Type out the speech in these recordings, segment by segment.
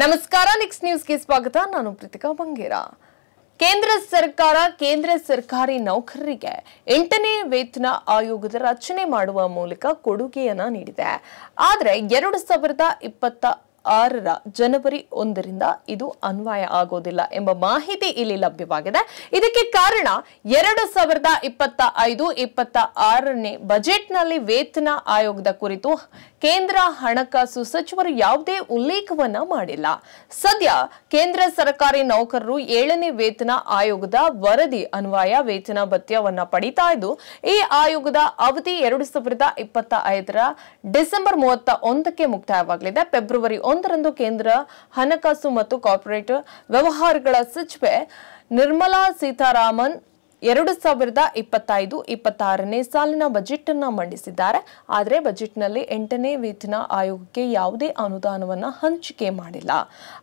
ನಮಸ್ಕಾರ, ನೆಕ್ಸ್ಟ್ ನ್ಯೂಸ್ಗೆ ಸ್ವಾಗತ. ನಾನು ಪ್ರೀತಿಕಾ ಬಂಗೇರ. ಕೇಂದ್ರ ಸರ್ಕಾರಿ ನೌಕರರಿಗೆ 8ನೇ ವೇತನ ಆಯೋಗದ ರಚನೆ ಮಾಡುವ ಮೂಲಕ ಕೊಡುಗೆಯನ್ನ ನೀಡಿದೆ. ಆದರೆ 2026ರ ಜನವರಿ 1ರಿಂದ ಇದು ಅನ್ವಯ ಆಗೋದಿಲ್ಲ ಎಂಬ ಮಾಹಿತಿ ಇಲ್ಲಿ ಲಭ್ಯವಾಗಿದೆ. ಇದಕ್ಕೆ ಕಾರಣ 2025-26ನೇ ಬಜೆಟ್ನಲ್ಲಿ ವೇತನ ಆಯೋಗದ ಕುರಿತು ಕೇಂದ್ರ ಹಣಕಾಸು ಸಚಿವರು ಯಾವುದೇ ಉಲ್ಲೇಖವನ್ನ ಮಾಡಿಲ್ಲ. ಸದ್ಯ ಕೇಂದ್ರ ಸರ್ಕಾರಿ ನೌಕರರು 7ನೇ ವೇತನ ಆಯೋಗದ ವರದಿ ಅನ್ವಯ ವೇತನ ಭತ್ಯವನ್ನ ಪಡಿತಾ ಇದ್ದು, ಈ ಆಯೋಗದ ಅವಧಿ 2025ರ ಡಿಸೆಂಬರ್ 31ಕ್ಕೆ ಮುಕ್ತಾಯವಾಗಲಿದೆ. ಫೆಬ್ರವರಿ 1ರಂದು ಕೇಂದ್ರ ಹಣಕಾಸು ಮತ್ತು ಕಾರ್ಪೊರೇಟ್ ವ್ಯವಹಾರಗಳ ಸಚಿವೆ ನಿರ್ಮಲಾ ಸೀತಾರಾಮನ್ 2025-26ನೇ ಸಾಲಿನ ಬಜೆಟ್ ಅನ್ನು ಮಂಡಿಸಿದ್ದಾರೆ. ಆದರೆ ಬಜೆಟ್ನಲ್ಲಿ 8ನೇ ವೇತನ ಆಯೋಗಕ್ಕೆ ಯಾವುದೇ ಅನುದಾನವನ್ನ ಹಂಚಿಕೆ ಮಾಡಿಲ್ಲ.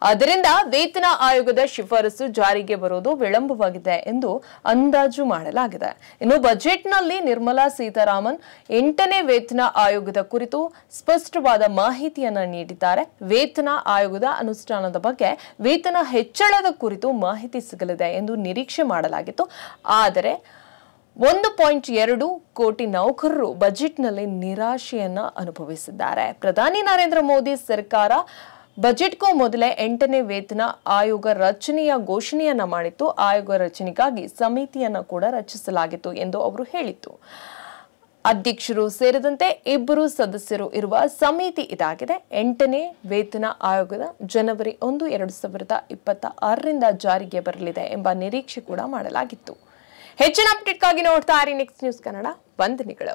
ಆದ್ದರಿಂದ ವೇತನ ಆಯೋಗದ ಶಿಫಾರಸು ಜಾರಿಗೆ ಬರೋದು ವಿಳಂಬವಾಗಿದೆ ಎಂದು ಅಂದಾಜು ಮಾಡಲಾಗಿದೆ. ಇನ್ನು ಬಜೆಟ್ನಲ್ಲಿ ನಿರ್ಮಲಾ ಸೀತಾರಾಮನ್ 8ನೇ ವೇತನ ಆಯೋಗದ ಕುರಿತು ಸ್ಪಷ್ಟವಾದ ಮಾಹಿತಿಯನ್ನ ನೀಡಿದ್ದಾರೆ. ವೇತನ ಆಯೋಗದ ಅನುಷ್ಠಾನದ ಬಗ್ಗೆ, ವೇತನ ಹೆಚ್ಚಳದ ಕುರಿತು ಮಾಹಿತಿ ಸಿಗಲಿದೆ ಎಂದು ನಿರೀಕ್ಷೆ ಮಾಡಲಾಗಿತ್ತು. ಆದರೆ 1.2 ಕೋಟಿ ನೌಕರರು ಬಜೆಟ್ನಲ್ಲಿ ನಿರಾಶೆಯನ್ನ ಅನುಭವಿಸಿದ್ದಾರೆ. ಪ್ರಧಾನಿ ನರೇಂದ್ರ ಮೋದಿ ಸರ್ಕಾರ ಬಜೆಟ್ಗೂ ಮೊದಲೇ 8ನೇ ವೇತನ ಆಯೋಗ ರಚನೆಯ ಘೋಷಣೆಯನ್ನ ಮಾಡಿತ್ತು. ಆಯೋಗ ರಚನೆಗಾಗಿ ಸಮಿತಿಯನ್ನ ಕೂಡ ರಚಿಸಲಾಗಿತ್ತು ಎಂದು ಅವರು ಹೇಳಿತ್ತು. ಅಧ್ಯಕ್ಷರು ಸೇರಿದಂತೆ 2 ಸದಸ್ಯರು ಇರುವ ಸಮಿತಿ ಇದಾಗಿದೆ. 8ನೇ ವೇತನ ಆಯೋಗದ ಜನವರಿ 1, 2026ರಿಂದ ಜಾರಿಗೆ ಬರಲಿದೆ ಎಂಬ ನಿರೀಕ್ಷೆ ಕೂಡ ಮಾಡಲಾಗಿತ್ತು. ಹೆಚ್ಚಿನ ಅಪ್ಡೇಟ್ಗಾಗಿ ನೋಡ್ತಾ ಇರಿ ನೆಕ್ಸ್ಟ್ ನ್ಯೂಸ್ ಕನ್ನಡ. ವಂದನೆಗಳು.